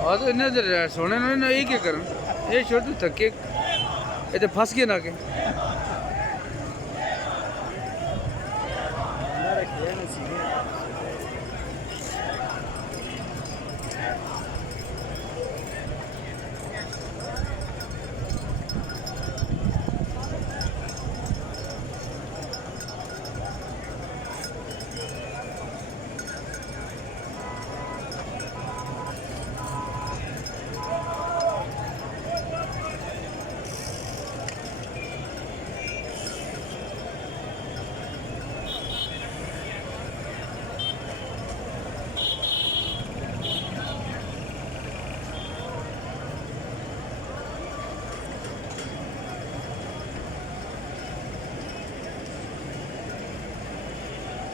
ਆ ਤਾਂ ਇਹਨੇ ਦੇ ਸੋਨੇ ਨੂੰ ਇਹ ਕੀ ਕਰਨ ਇਹ ਛੋਟੇ ਥੱਕੇ ਇਹ ਤੇ ਫਸ ਗਏ ਨਾ ਕੇ